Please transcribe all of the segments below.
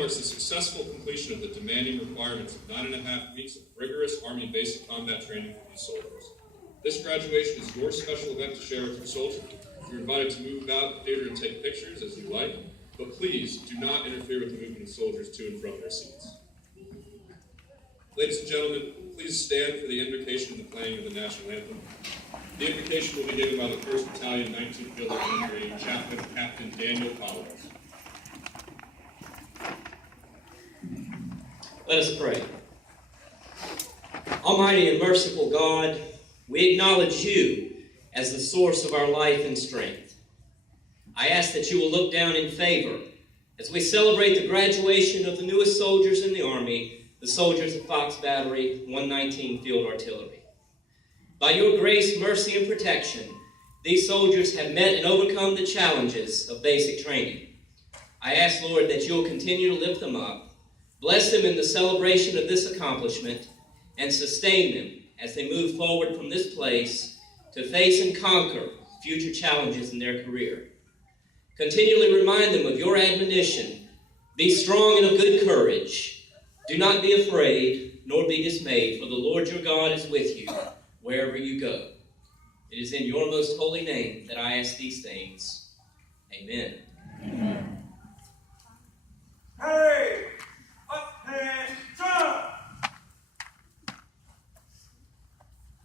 Marks the successful completion of the demanding requirements of 9.5 weeks of rigorous Army basic combat training for these soldiers. This graduation is your special event to share with your soldiers. You're invited to move about the theater and take pictures as you like, but please do not interfere with the movement of soldiers to and from their seats. Ladies and gentlemen, please stand for the invocation and the playing of the national anthem. The invocation will be given by the 1st Battalion, 19th Field Infantry, Chaplain Captain Daniel Collins. Let us pray. Almighty and merciful God, we acknowledge you as the source of our life and strength. I ask that you will look down in favor as we celebrate the graduation of the newest soldiers in the Army, the soldiers of Fox Battery, 119 Field Artillery. By your grace, mercy, and protection, these soldiers have met and overcome the challenges of basic training. I ask, Lord, that you'll continue to lift them up, bless them in the celebration of this accomplishment, and sustain them as they move forward from this place to face and conquer future challenges in their career. Continually remind them of your admonition. Be strong and of good courage. Do not be afraid, nor be dismayed, for the Lord your God is with you wherever you go. It is in your most holy name that I ask these things. Amen. Amen. Hey! Up and jump!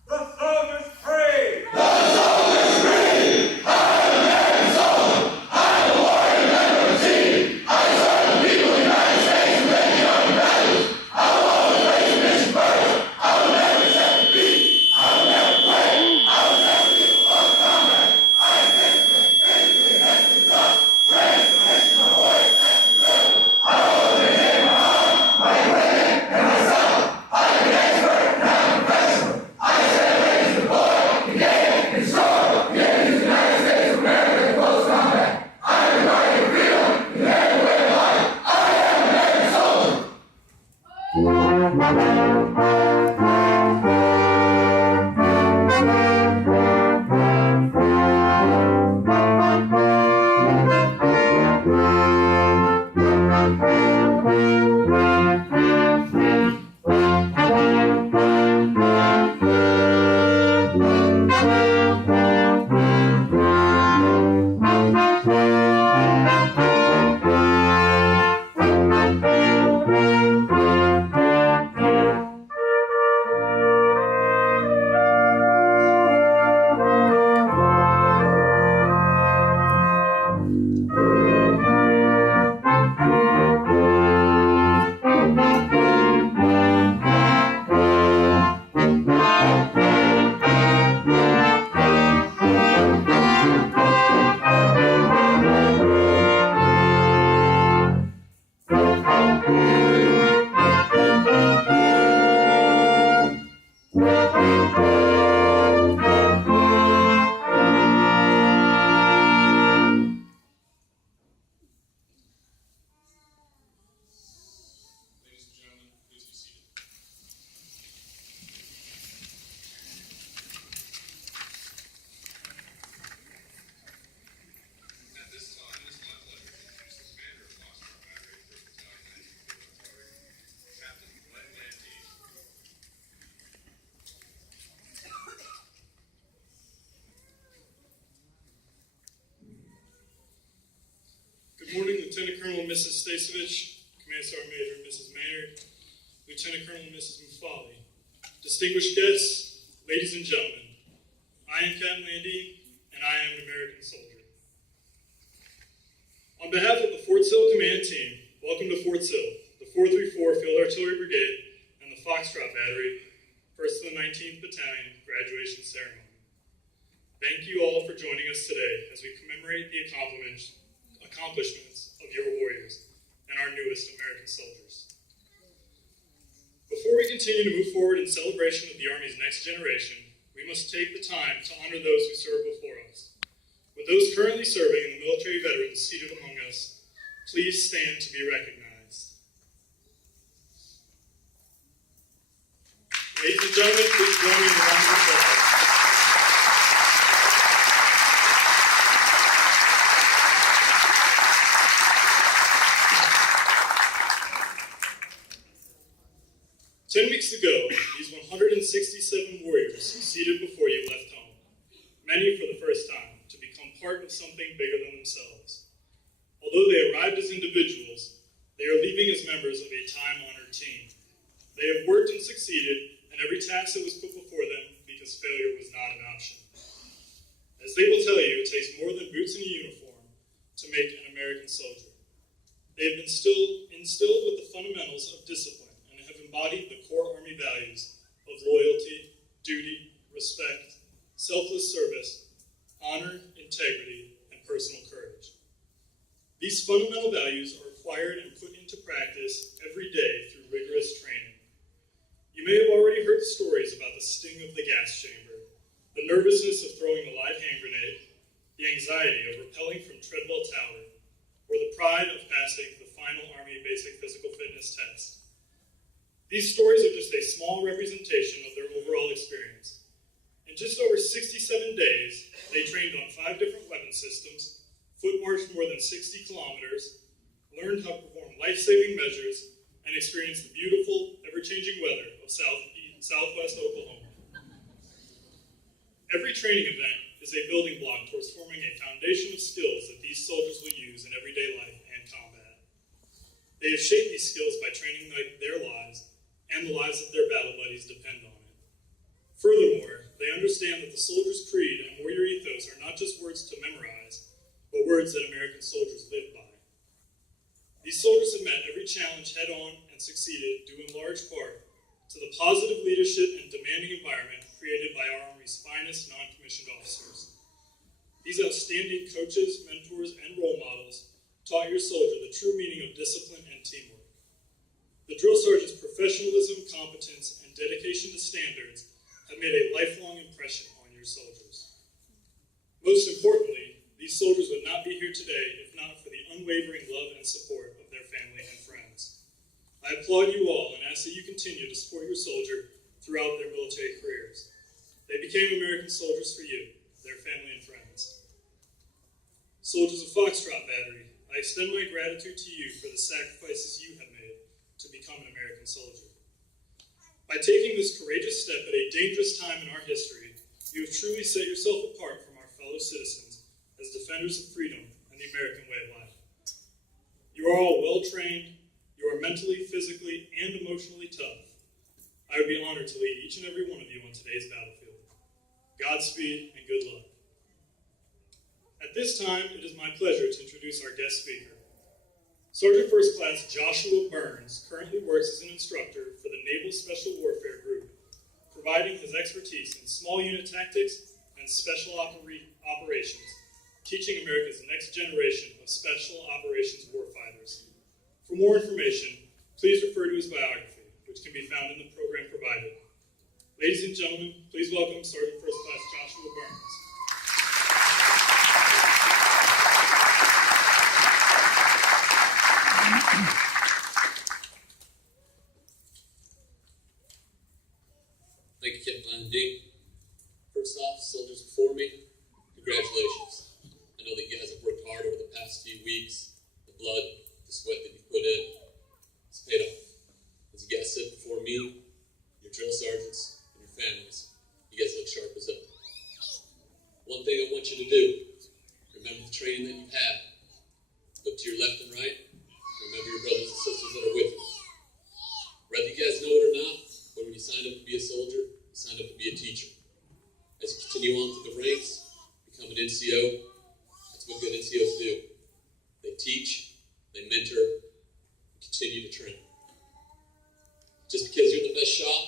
The soldiers pray! The soldiers pray! I am a man soul! I am a warrior member of the team! I serve the people of the United States in many army battles! I will always raise the mission first! I will never accept defeat! I will never quit! I will never give up on combat! I am physically and mentally tough! Transformation of voice and drill! I always maintain my heart, my equipment, and myself! I am an expert and I'm a professional! I stand ready to deploy, engage, and destroy the enemies of the United States of America in close combat! I am the guardian of freedom, the American way of life! I am an American soldier! Ladies and gentlemen, please be seated. At this time, it is my pleasure to introduce the commander of Fox Battery, 1st Battalion, 19th Field Artillery, Captain Davies. Good morning, Lieutenant Colonel and Mrs. Stasevich, Command Sergeant Major and Mrs. Maynard, Lieutenant Colonel and Mrs. Mufali, distinguished guests, ladies and gentlemen. I am Captain Landine, and I am an American soldier. On behalf of the Fort Sill Command Team, welcome to Fort Sill, the 434 Field Artillery Brigade, and the Foxtrot Battery, 1st to the 19th Battalion graduation ceremony. Thank you all for joining us today as we commemorate the accomplishments of your warriors and our newest American soldiers. Before we continue to move forward in celebration of the Army's next generation, we must take the time to honor those who served before us. With those currently serving and the military veterans seated among us, please stand to be recognized. Ladies and gentlemen, please join me in a round of applause. 10 weeks ago, these 167 warriors seated before you left home, many for the first time, to become part of something bigger than themselves. Although they arrived as individuals, they are leaving as members of a time-honored team. They have worked and succeeded in every task that was put before them because failure was not an option. As they will tell you, it takes more than boots and a uniform to make an American soldier. They have been instilled with the fundamentals of discipline and have embodied the core Army values of loyalty, duty, respect, selfless service, honor, integrity, and personal courage. These fundamental values are acquired and put into practice every day through rigorous training. You may have already heard stories about the sting of the gas chamber, the nervousness of throwing a live hand grenade, the anxiety of rappelling from Treadwell Tower, or the pride of passing the final Army Basic Physical Fitness test. These stories are just a small representation of their overall experience. In just over 67 days, they trained on 5 different weapon systems, foot-marched more than 60 kilometers, learned how to perform life-saving measures, and experienced the beautiful, ever-changing weather of southwest Oklahoma. Every training event is a building block towards forming a foundation of skills that these soldiers will use in everyday life and combat. They have shaped these skills by training their lives, and the lives of their battle buddies depend on it. Furthermore, they understand that the soldier's creed and warrior ethos are not just words to memorize, but words that American soldiers live by. These soldiers have met every challenge head-on and succeeded due in large part to the positive leadership and demanding environment created by our Army's finest non-commissioned officers. These outstanding coaches, mentors, and role models taught your soldier the true meaning of discipline and teamwork. The drill sergeant's professionalism, competence, and dedication to standards have made a lifelong impression on your soldiers. Most importantly, these soldiers would not be here today if not for the unwavering love and support of their family and friends. I applaud you all and ask that you continue to support your soldier throughout their military careers. They became American soldiers for you, their family and friends. Soldiers of Foxtrot Battery, I extend my gratitude to you for the sacrifices you have made to become an American soldier. By taking this courageous step at a dangerous time in our history, you have truly set yourself apart from our fellow citizens as defenders of freedom and the American way of life. You are all well-trained, you are mentally, physically, and emotionally tough. I would be honored to lead each and every one of you on today's battlefield. Godspeed and good luck. At this time, it is my pleasure to introduce our guest speaker. Sergeant First Class Joshua Burns currently works as an instructor for the Naval Special Warfare Group, providing his expertise in small unit tactics and special operations, teaching America's next generation of special operations warfighters. For more information, please refer to his biography, which can be found in the program provided. Ladies and gentlemen, please welcome Sergeant First Class Joshua Burns. Thank you, Captain Andy. First off, soldiers before me, congratulations. I know that you guys have worked hard over the past few weeks. The blood, the sweat that you put in, it's paid off. As you guys said before me, your drill sergeants and your families, you guys look sharp as ever. One thing I want you to do, remember the training that you've had. Look to your left and right. Remember your brothers and sisters that are with you. Whether you guys know it or not, but when you signed up to be a soldier, you signed up to be a teacher. As you continue on through the ranks, become an NCO, that's what good NCOs do. They teach, they mentor, and continue to train. Just because you're the best shot,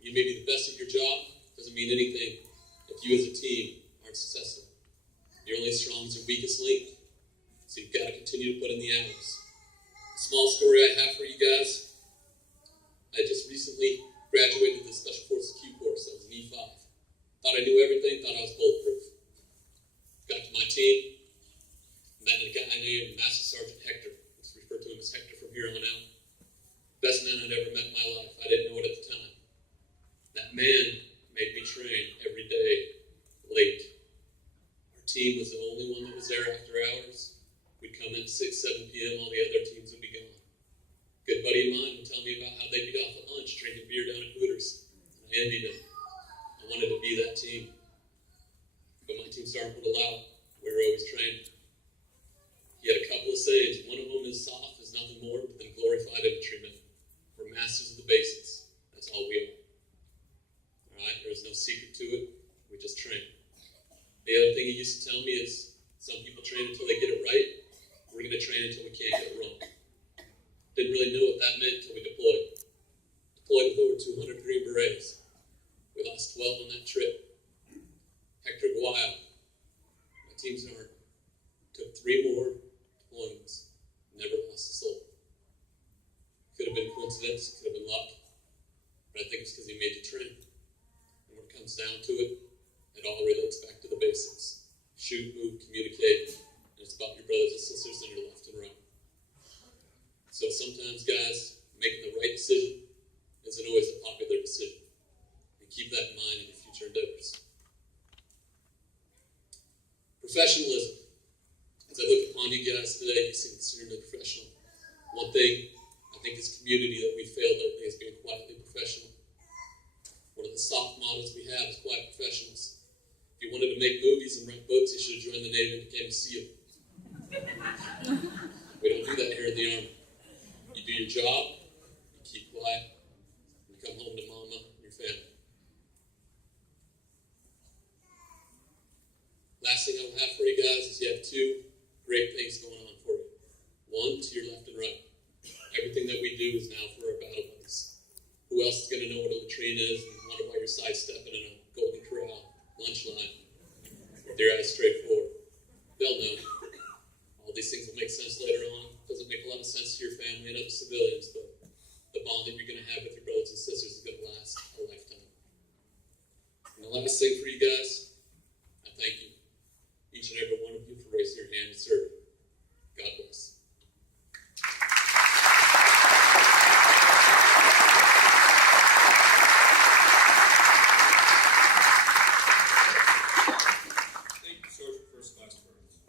you may be the best at your job, doesn't mean anything if you as a team aren't successful. You're only as strong as your weakest link, so you've got to continue to put in the hours. A small story I have for you guys. I just recently graduated the Special Forces Q course. I was an E5. Thought I knew everything, thought I was bulletproof. Got to my team, met a guy named Master Sergeant Hector. Let's refer to him as Hector from here on out. Best man I'd ever met in my life. I didn't know it at the time. That man made me train every day, late. Our team was the only one that was there after hours. We'd come in 6, 7 p.m., all the other teams would be gone. Good buddy of mine would tell me about how they'd be off at lunch drinking beer down at Hooters. And I envied him. I wanted to be that team. But my team sergeant would allow. We were always trained. He had a couple of sayings. One of them is soft is nothing more than glorified infantrymen. We're masters of the basics. That's all we are. All right? There's no secret to it. We just train. The other thing he used to tell me is some people train until they get it right. We're going to train until we can't get it wrong. Didn't really know what that meant until we deployed. Deployed with over 200 Green Berets. We lost 12 on that trip. Hector Guile, my team sergeant, took 3 more deployments. Never lost a soul. Could have been coincidence, could have been luck. But I think it's because he made you train. And when it comes down to it, it all relates back to the basics. Shoot, move, communicate. And it's about your brothers and sisters on your left and right. So sometimes, guys, making the right decision isn't always a popular decision. And keep that in mind in your future endeavors. Professionalism. As I look upon you guys today, you seem extremely professional. One thing I think this community that we failed lately is being quietly professional. One of the soft mottos we have is quiet professionals. If you wanted to make movies and write books, you should have joined the Navy and became a SEAL. We don't do that here in the Army. You do your job, you keep quiet, you come home to mama and your family. Last thing I will have for you guys is you have 2 great things going on for you. One, to your left and right. Everything that we do is now for our battle buddies. Who else is going to know what a latrine is and wonder why you're sidestepping in a Golden Corral lunch line with your eyes straight forward? They'll know. All these things will make sense later on. Doesn't make a lot of sense to your family and other civilians, but the bond that you're going to have with your brothers and sisters is going to last a lifetime. And the last thing for you guys, I thank you, each and every one of you, for raising your hand and serving. God bless. Thank you, Sergeant First Class Burns.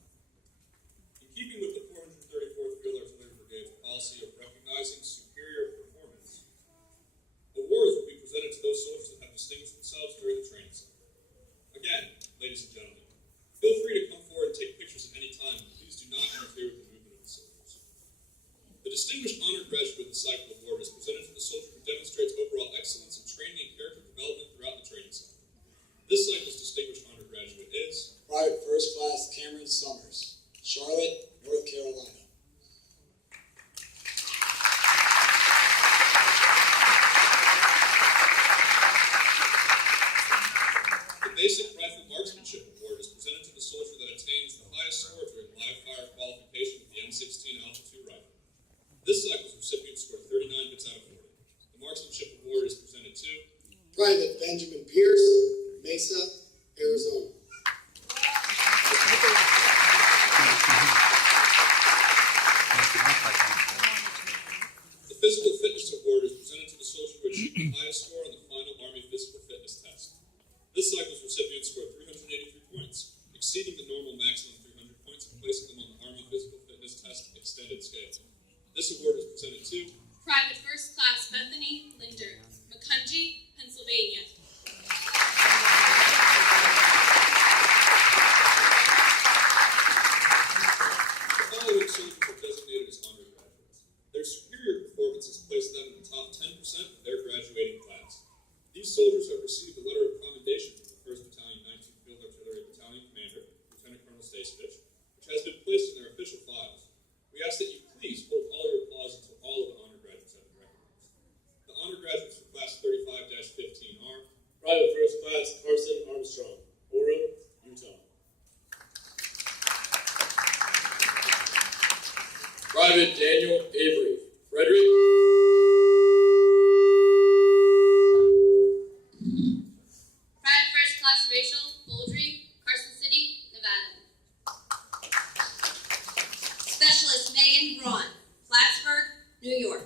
In keeping with the 434th Field Artillery Brigade's policy of recognizing superior performance, awards will be presented to those soldiers that have distinguished themselves during the training cycle. Again, ladies and gentlemen, feel free to come forward and take pictures at any time, but please do not interfere with the movement of the soldiers. The Distinguished Honor Graduate of the Cycle Award is presented to the soldier who demonstrates overall excellence in training and character development throughout the training cycle. This cycle's Distinguished Honor Graduate is Private First Class Cameron Summers, Charlotte, North Carolina. The Basic Rifle Marksmanship Award is presented to the soldier that attains the highest score during live fire qualification with the M16 Alpha II rifle. This cycle's recipient scored 39 hits out of 40. The Marksmanship Award is presented to Private Benjamin Pierce, Mesa, Arizona. The Physical Fitness Award is presented to the soldier who achieved the highest score on the final Army Physical Fitness Test. This cycle's recipient scored 383 points, exceeding the normal maximum 300 points and placing them on the Army Physical Fitness Test Extended Scale. This award is presented to Private First Class Bethany Linder, Macungie, Pennsylvania. the following soldiers are designated as honor graduates. Their superior performance has placed them in the top 10% of their graduating class. These soldiers have received a letter of commendation from the 1st Battalion, 19th Field Artillery Battalion Commander, Lieutenant Colonel Stacefish, which has been placed in their official files. We ask that you please hold all your applause until all of the honor graduates have been recognized. The honor graduates for Class 35-15 are Private First Class Carson Armstrong, Orem, Utah. Private Daniel Avery, Frederick. Private First Class Rachel Boldry, Carson City, Nevada. Specialist Megan Braun, Plattsburgh, New York.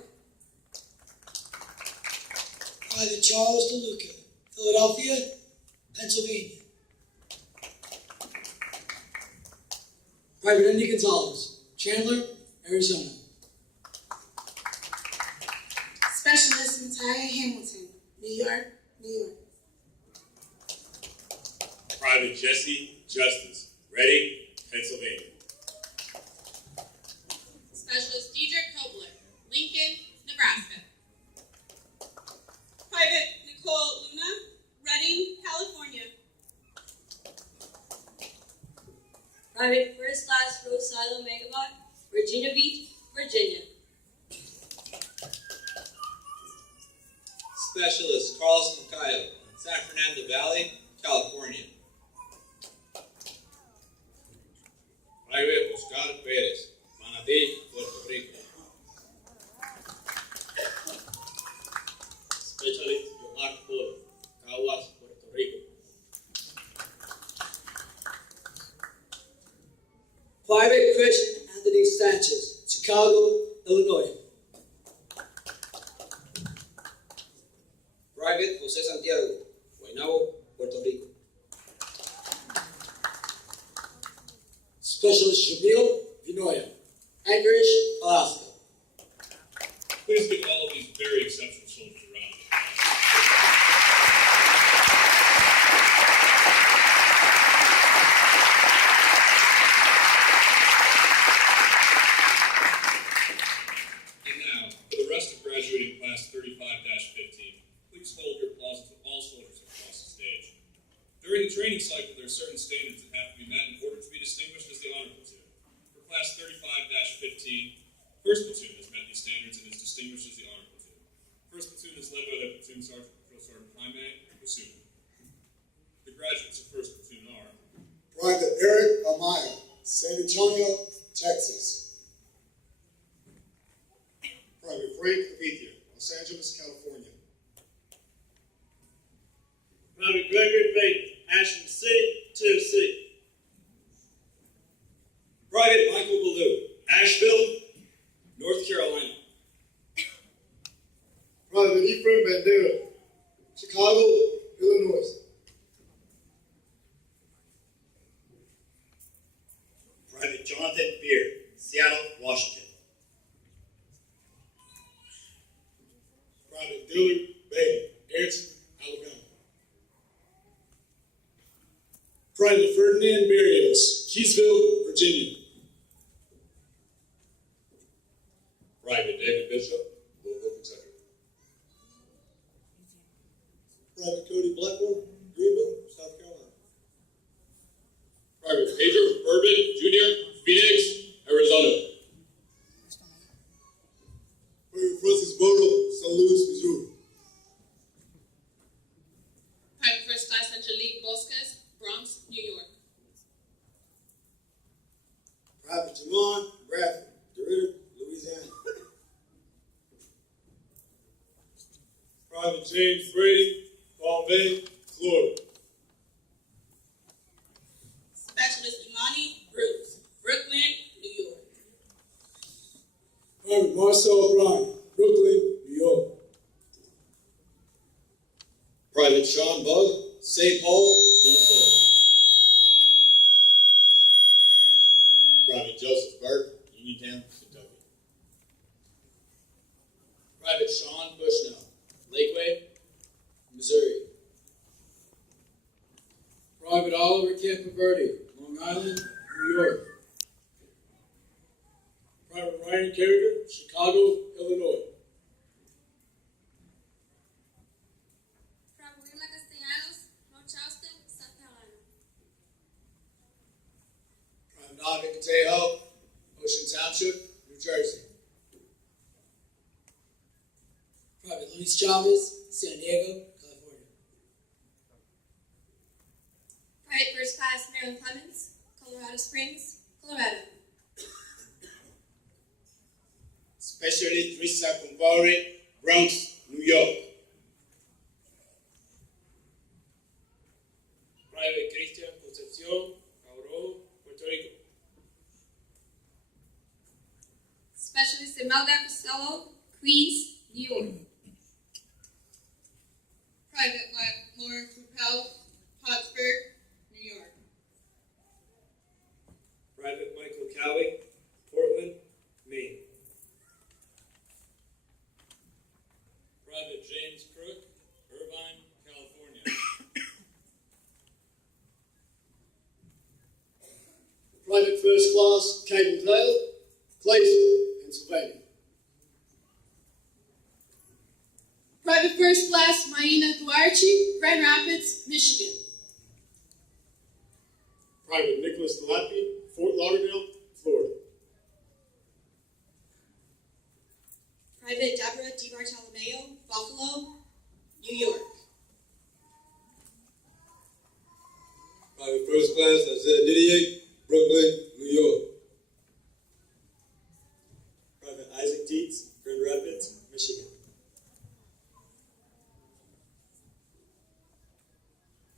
Private Charles DeLuca, Philadelphia, Pennsylvania. Private Andy Gonzalez, Chandler, Arizona. Specialist Natalia Hamilton, New York, New York. Private Jesse Justice, Reading, Pennsylvania. Specialist Deidre Kobler, Lincoln, Nebraska. Private Nicole Luna, Reading, California. Private First Class Rosalo Megabot, Virginia Beach, Virginia. Specialist Carlos Macayo, San Fernando Valley, California. Private Oscar Perez, Manatí, Puerto Rico. Specialist Omar Paul, Caguas, Puerto Rico. Private Christian Anthony Sanchez, Chicago, Illinois. Private José Santiago, Guaynabo, Puerto Rico. Specialist Jamil Vinoya, Anchorage, Alaska. Please give all of these very exceptional soldiers a round of applause. And now, for the rest of graduating class 35-15, please hold your applause to all soldiers across the stage. During the training cycle, there are certain standards that have to be met in order to be distinguished as the honor platoon. For class 35-15, First Platoon has met these standards and is distinguished as the honor platoon. First Platoon is led by the platoon sergeant, Drill Sergeant Jaime Basuna. The graduates of First Platoon are Private Eric Amaya, San Antonio, Texas. Private Frank Avithia, Los Angeles, California. Private Gregory Baden, Ashland City, Tennessee. Private Michael Ballou, Asheville, North Carolina. Private Ephraim Bandera, Chicago, Illinois. Private Jonathan Beard, Seattle, Washington. Private Dillard Baden, Ayrton, Alabama. Private Ferdinand Barrios, Keysville, Virginia. Private David Bishop, Louisville, Kentucky. Private Cody Blackmore, Greenville, South Carolina. Private Pedro Bourbon Jr., Phoenix, Arizona. Private Francis Borough, St. Louis, Missouri. Private First Class Angelique Bosques, Bronx, New York. Private Jamon Bradford, DeRidder, Louisiana. Private James Brady, Palm Bay, Florida. Specialist Imani Bruce, Brooklyn, New York. Private Marcel O'Brien, Brooklyn, New York. Private Sean Bug, St. Paul, Minnesota. Private Joseph Burke, Uniontown, Kentucky. Private Sean Bushnell, Lakeway, Missouri. Private Oliver Campoverde, Long Island, New York. Private Ryan Carriger, Chicago, Illinois. Private Wilma Castellanos, North Charleston, South Carolina. Private Ivan Catejo, Ocean Township, New Jersey. Private Luis Chavez, San Diego, California. Private First Class Marilyn Clemens, Colorado Springs, Colorado. Especially Teresa Compaore, Bronx, New York. Private Christian Concepcion, Cabo Puerto Rico. Specialist Imelda Costello, Queens, New York. Private Lauren Coupel, Pottsburg, New York. Private Michael Cowie, Portland, Maine. James Crook, Irvine, California. Private First Class Cable Dale, Claysville, Pennsylvania. Private First Class Maina Duarchi, Grand Rapids, Michigan. Private Nicholas Delapi, Fort Lauderdale, Florida. Private Deborah DiBartolomeo, Buffalo, New York. Private First Class Isaiah Didier, Brooklyn, New York. Private Isaac Dietz, Grand Rapids, Michigan.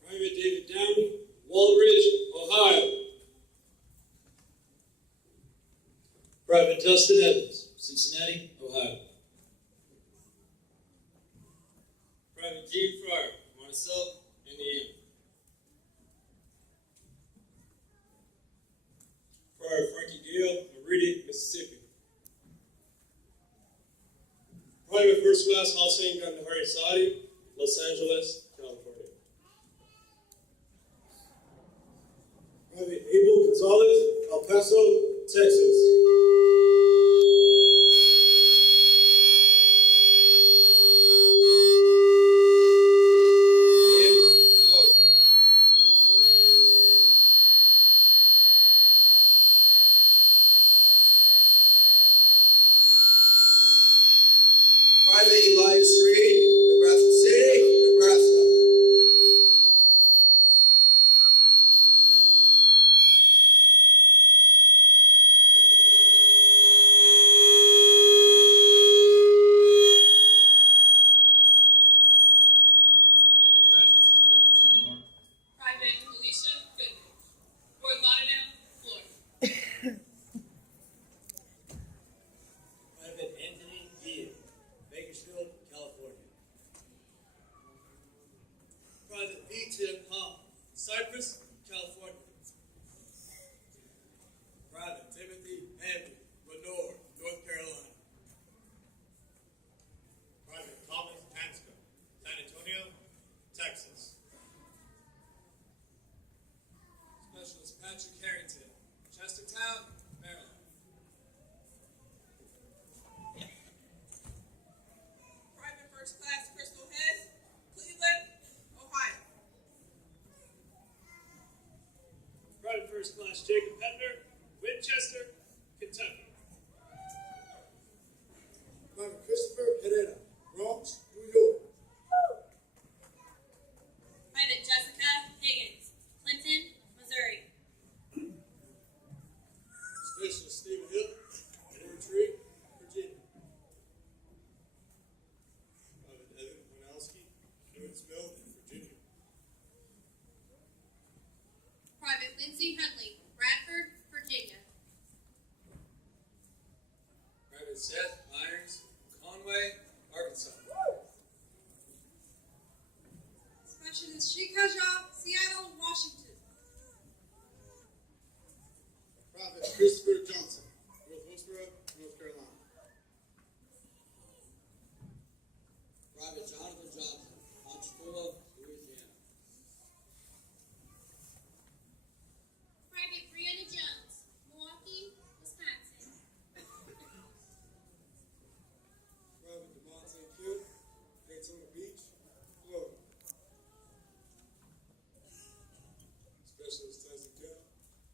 Private David Downey, Walridge, Ohio. Private Dustin Evans, Cincinnati, Ohio. Private Gene Fryer, Monticello, Indiana. Private Frankie Gale, Meridian, Mississippi. Private First Class Hossein Gandhari Saadi, Los Angeles, California. Private Abel Gonzalez, El Paso, Texas. Private Elias Reed, Nebraska City, Nebraska. The graduates historical scene are Private Alicia Goodman, Fort Lauderdale, Florida. Private Anthony Gill, Bakersfield, California. Private B. Tim Hall, Cypress, California. Private Timothy Hamby, Lenore, North Carolina. Private Thomas Hanscom, San Antonio, Texas. Specialist Patrick Harrington, Chestertown, Maryland. Private First Class Crystal Hess, Cleveland, Ohio. Private First Class Jacob Hebner, Winchester, Kentucky. Private Christopher Herrera, Bronx, New York. Private Jessica Higgins, Clinton, Missouri. Specialist Stephen Hill, Edward Tree, Virginia. Private Evan Winowski, Evansville, Virginia. Private Lindsay Huntley, Bradford, Virginia. Private Seth Irons, Conway, Arkansas. Specialist Shikaja, Seattle, Washington. Private Christopher Johnson, North Westboro, North Carolina. Private Jonathan Johnson, Ponchatoula, Louisiana. Private Brianna Jones, Milwaukee, Wisconsin. Private DeMonte Kidd, Daytona Beach, Florida. Specialist Tyson Kemp,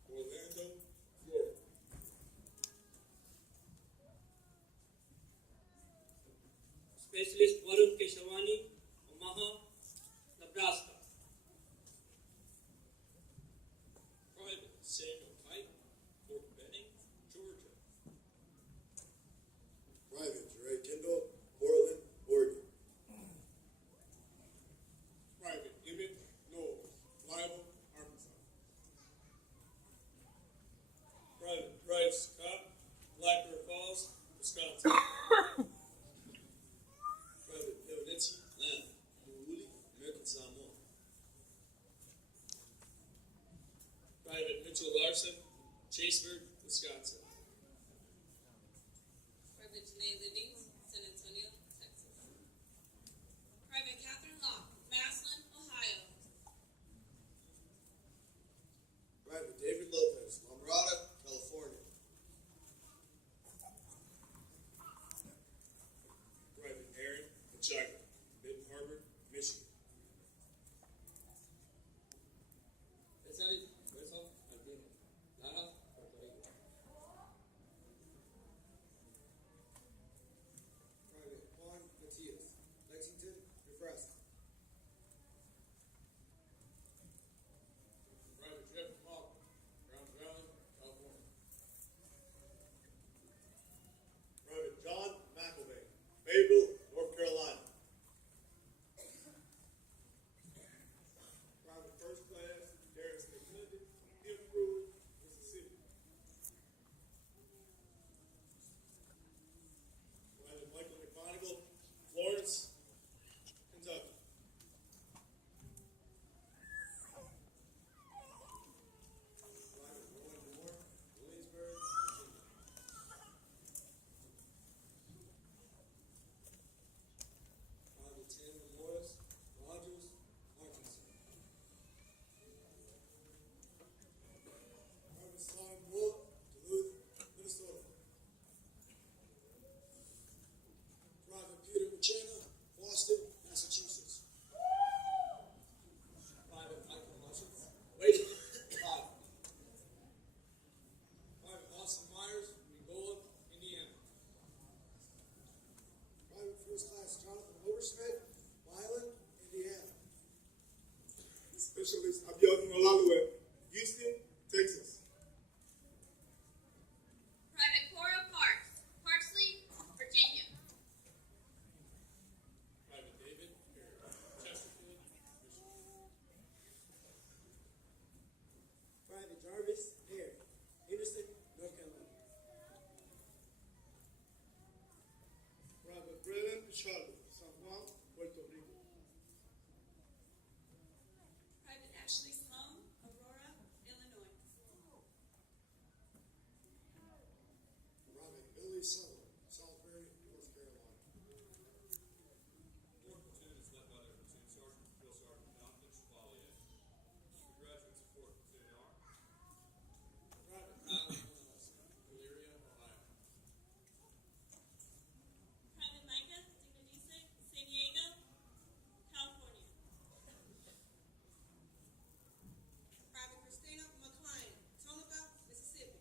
Orlando, Florida. Specialist Varun Keshawani, Omaha, Nebraska. Private Samuel Pike, Fort Benning, Georgia. Private Jeray Kendall, Portland, Oregon. Private Emmett Knowles, Liable, Arkansas. Private Bryce Scott, Black River Falls, Wisconsin. Private Bill Nitzy, Lamb, Fayetteville, North Carolina. Private First Class Darius McClendon, Hillsborough, Mississippi. Private Michael McMonigal, Florence, Kentucky. Private Roy Moore, Williamsburg, Virginia. Private Tanner Morris, Rogers, Arkansas. Private Simon Moore, Duluth, Minnesota. Private Peter Machena, Boston, Massachusetts. Private Michael Hutchins, Wake, Ohio. Private Austin Myers, Regola, Indiana. Private First Class Jonathan Overschmidt, Milan, Indiana. Specialist Abiodun Olaluwe, Houston, Texas. Private Cora Parks, Parksley, Virginia. Private David Perry, Chesterfield, Michigan. Private Jarvis Perry, Henderson, North Carolina. Private Brennan Pichardo, San Juan, Puerto Rico. Private Ashley Sloan, Aurora, Illinois. Private Billy Sullivan, Salisbury, North Carolina. Fourth platoon is led by their platoon sergeant, Drill Sergeant Jonathan Chevalier. The graduates of Fourth Platoon are Private Alan Morales, Elyria, Ohio. Private Micah Dignadice, San Diego, California. Private Christina McLean, Tonopah, Mississippi.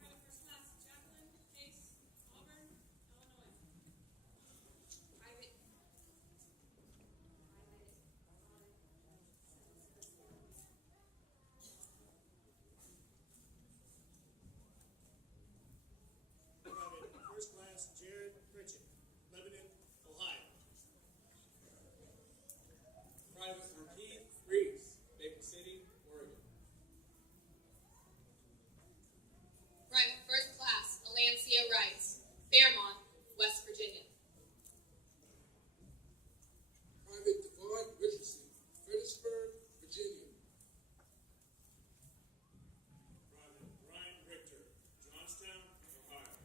Private First Class Jacqueline Case, Auburn, Illinois. Private Private First Class Jared Pritchett, Lebanon, Ohio. Private Marquis Reeves, Baker City, Oregon. Private First Class Alancia Rice, Fairmont, West Virginia. Private Devon Richardson, Fredericksburg, Virginia. Private Brian Richter, Johnstown, Ohio.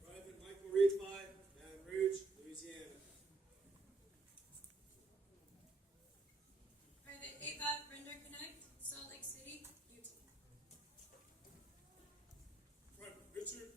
Private Michael Reedby, Baton Rouge, Louisiana. Private Ava Render Connect, Salt Lake City, Utah. Private Richard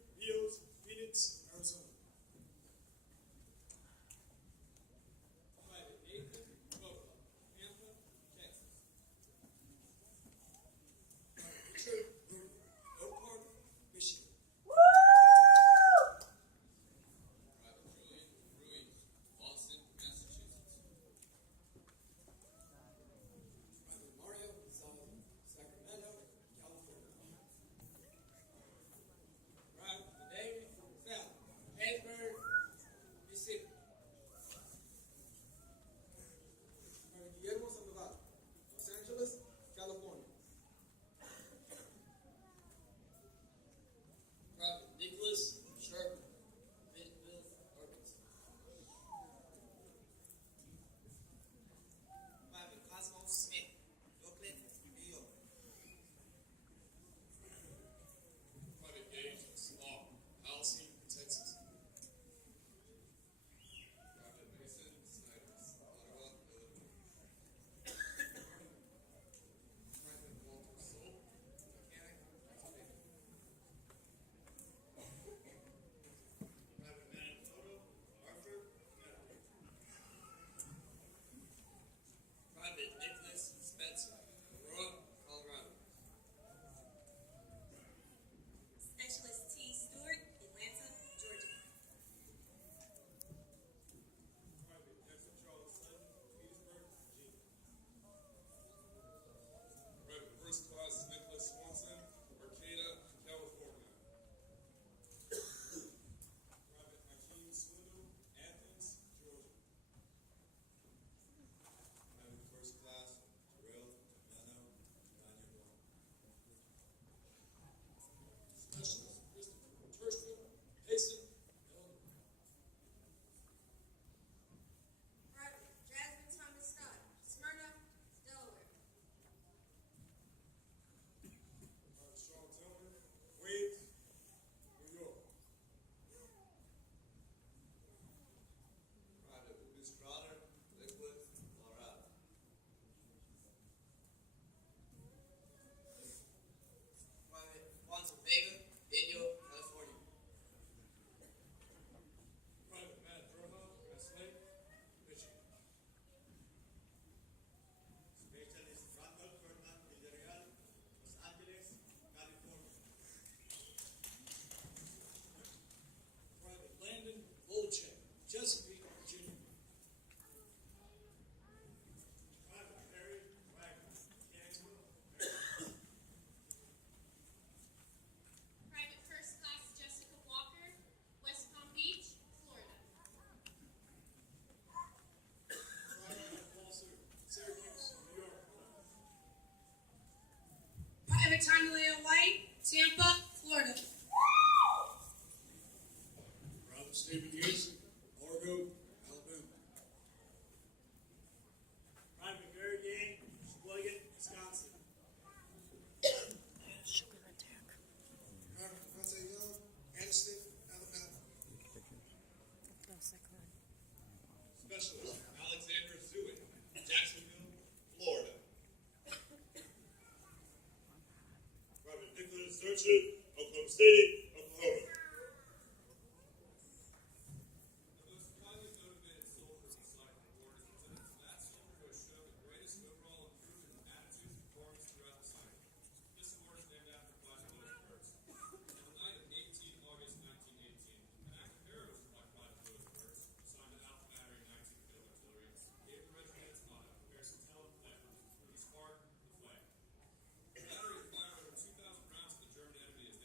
Private Tanya White, Tampa, Florida. Private Stephen Hughes, Largo, Alabama. Private Gary Gang, Sheboygan, Wisconsin. Private Devontae Young, Anniston, Alabama. Specialist Alexander Zewin, Jacksonville, Florida. Private Nicholas Zurchuk, Oklahoma City, Oklahoma. The most highly motivated soldier in the Cycle Award is presented to that soldier who has shown the greatest overall improvement in attitude and performance throughout the cycle. This award is named after Private Louis Wirtz. On the night of 18 August 1918, an act of heroism by Private Louis Wirtz, assigned to Alpha Battery 19th Field Artillery, gave the regiment its motto, Harrison Tell and Flavor, the spark, the flame. The battery fired over 2,000 rounds at the German enemy as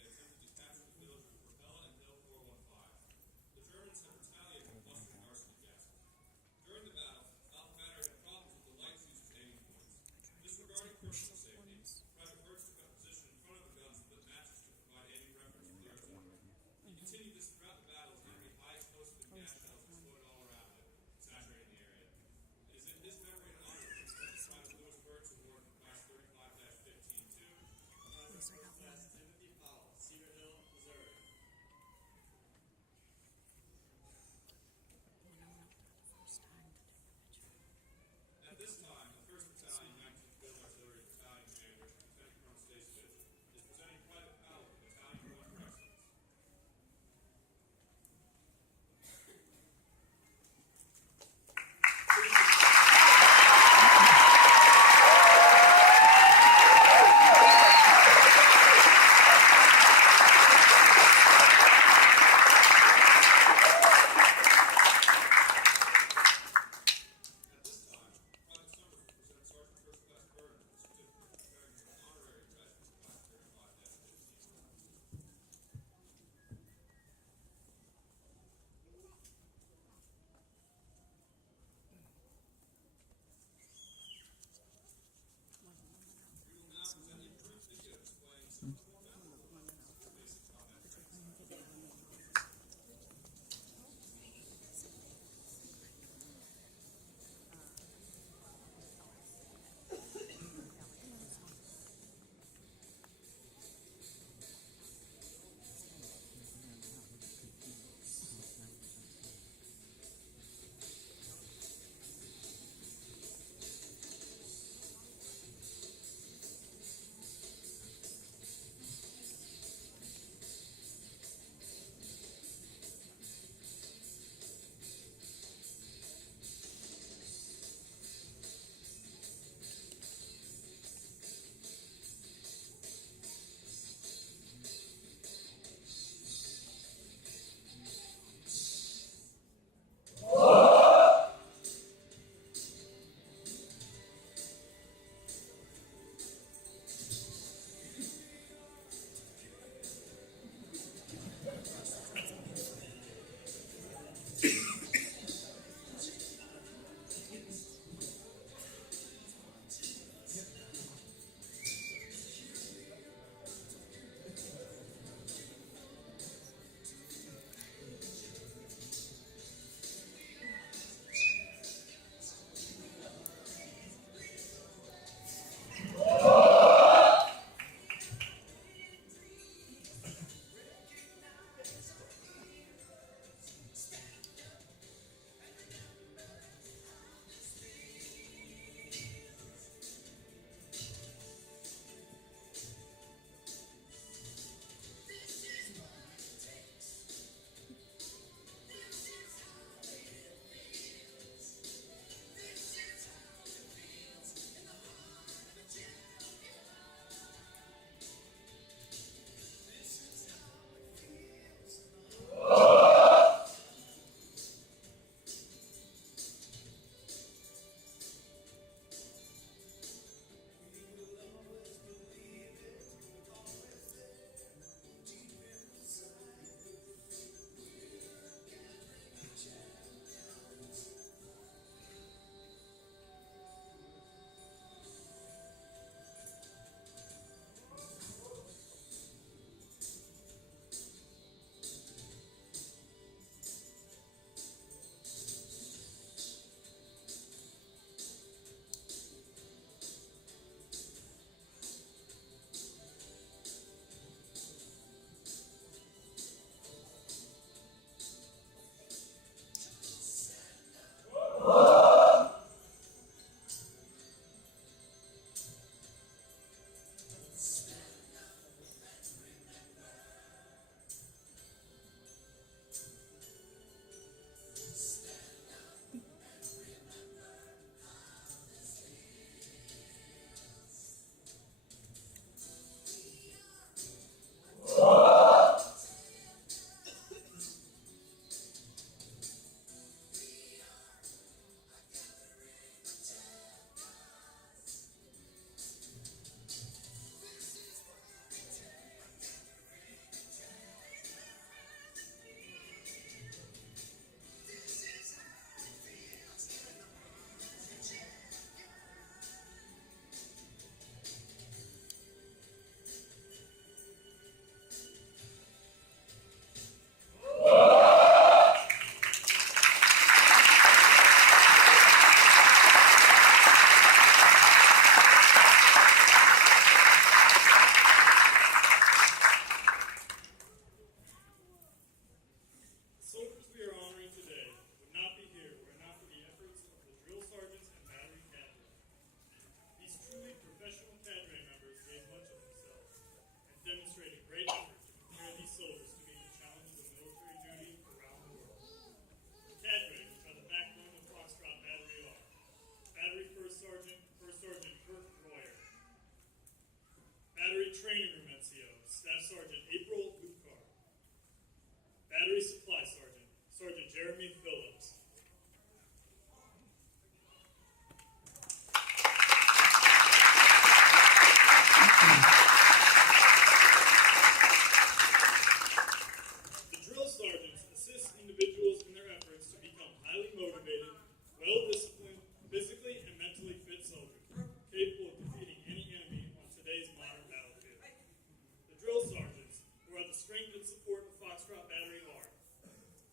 Foxtrot Battery are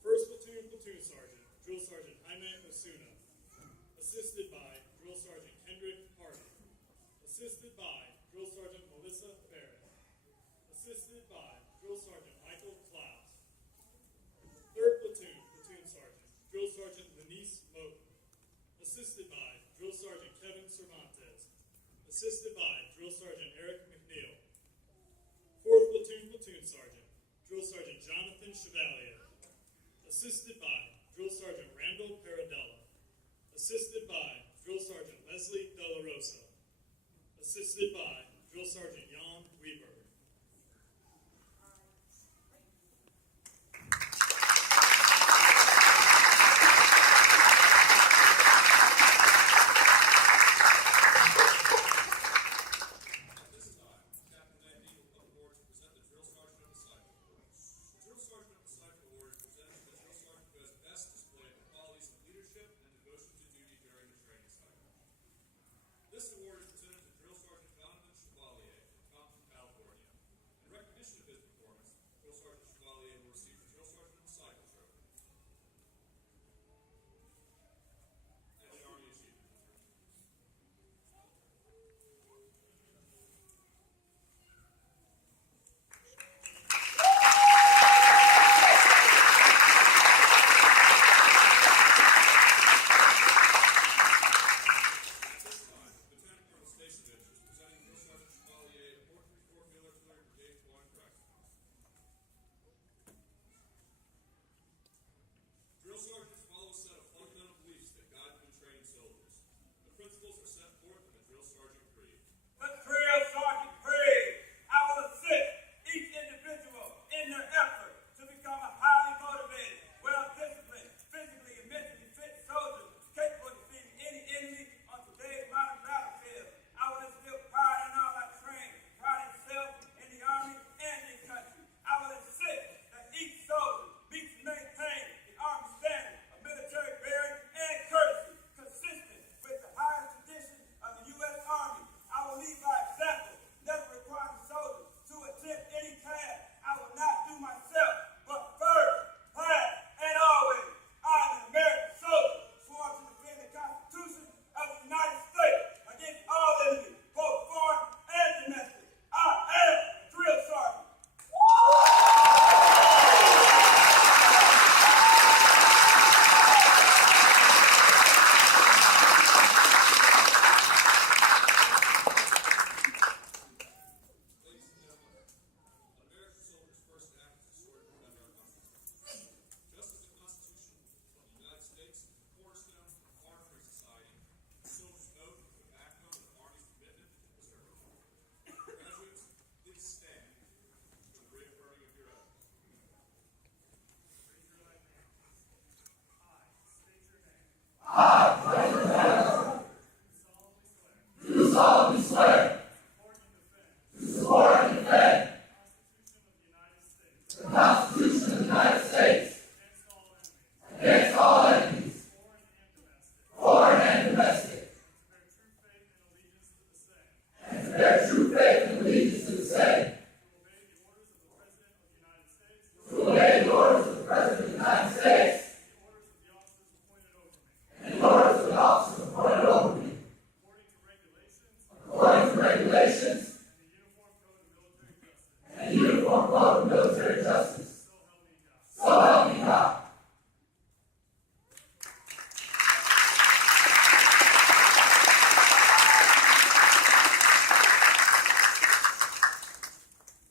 1st Platoon Platoon Sergeant, Drill Sergeant Jaime Osuna, assisted by Drill Sergeant Kendrick Hardy, assisted by Drill Sergeant Melissa Barrett, assisted by Drill Sergeant Michael Klaus, 3rd Platoon Platoon Sergeant, Drill Sergeant Denise Moten, assisted by Drill Sergeant Kevin Cervantes, assisted by Drill Sergeant Eric McNeil, 4th Platoon Platoon Sergeant, Drill Sergeant Jonathan Chevalier, assisted by Drill Sergeant Randall Paradella, assisted by Drill Sergeant Leslie Della Rosa, assisted by Drill Sergeant Jan Weber. This award is presented to Drill Sergeant Jonathan Chevalier from Compton, California. In recognition of his performance, Drill Sergeant Chevalier will receive the Drill Sergeant of the Cycle Trophy and the Army Achievement Award. Drill sergeants follow a set of fundamental beliefs that guide them in training soldiers. The principles are set forth in the Drill Sergeant Creed. The Drill Sergeant Creed. I will assist each individual in their effort to become a highly motivated, well-disciplined, physically and mentally fit soldier capable of defeating any enemy on today's modern battlefield. I will instill pride in all I train, pride in self, in the Army, and in country. I will insist that each soldier meets and maintains the Army standard of military bearing and courtesy, consistent with the highest traditions of the U.S. Army. I will lead by example, never requiring soldiers to attempt any task I will not do myself, but first, last, and always, I am an American soldier, sworn to defend the Constitution of the United States against all enemies, both foreign and domestic. I am a drill sergeant. Ladies and gentlemen, an American soldier's first act is to sword to defend our country. Just as the Constitution of the United States is the cornerstone of our free society, the soldier's oath is the backbone of the Army's commitment to preserve it. Graduates, please stand for the reaffirming of your oath. Raise your right hand. I state your name. Do solemnly swear to support and defend the Constitution of the United States against all enemies, foreign and domestic, and to bear true faith and allegiance to the same, to obey the orders of the President of the United States, and the orders of the officers appointed over me, according to regulations and the Uniform Code of Military Justice. So help me God.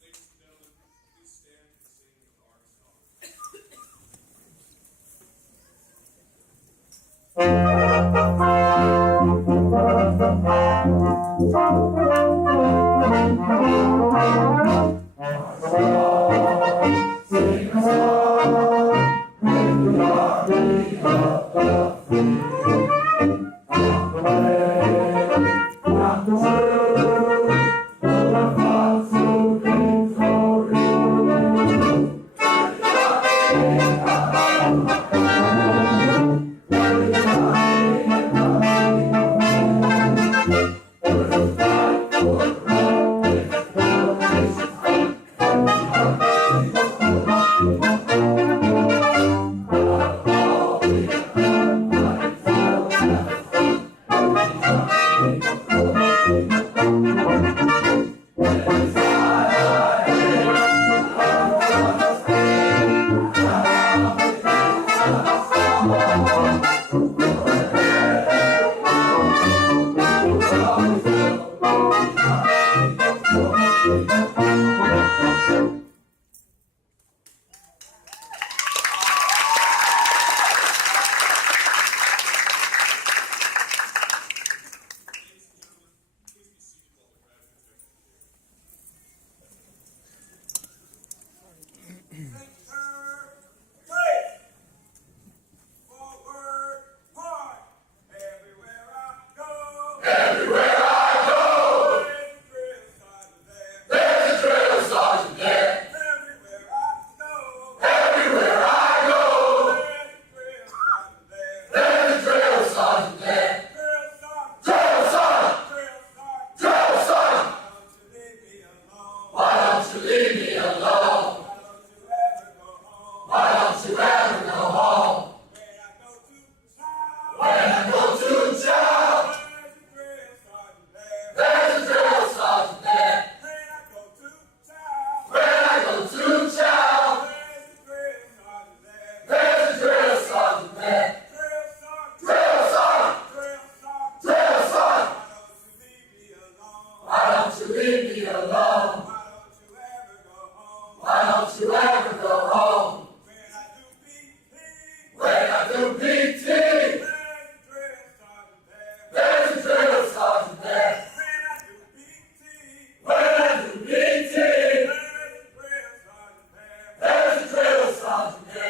Ladies and gentlemen, please stand and sing the Army song. Thank you. wrong. When I do PT, there's a drill sergeant there. When I do PT, there's a drill sergeant there.